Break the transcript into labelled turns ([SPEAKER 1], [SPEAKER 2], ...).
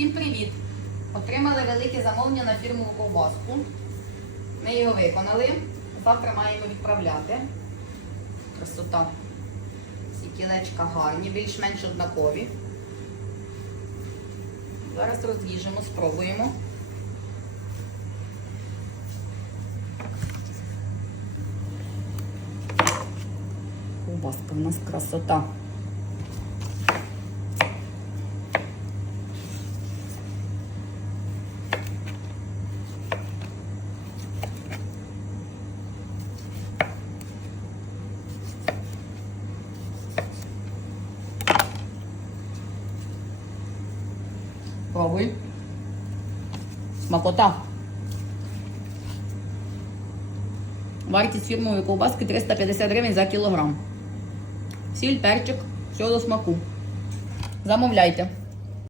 [SPEAKER 1] Всім привіт! Отримали велике замовлення на фірмову ковбаску. Ми його виконали. Завтра маємо відправляти. Красота. Ці кілечка гарні, більш-менш однакові. Зараз розріжемо, спробуємо. Ковбаска у нас красота. Пробуй. Смакота. Вартість фірмової ковбаски 350 гривень за кілограм. Сіль, перчик, все до смаку. Замовляйте.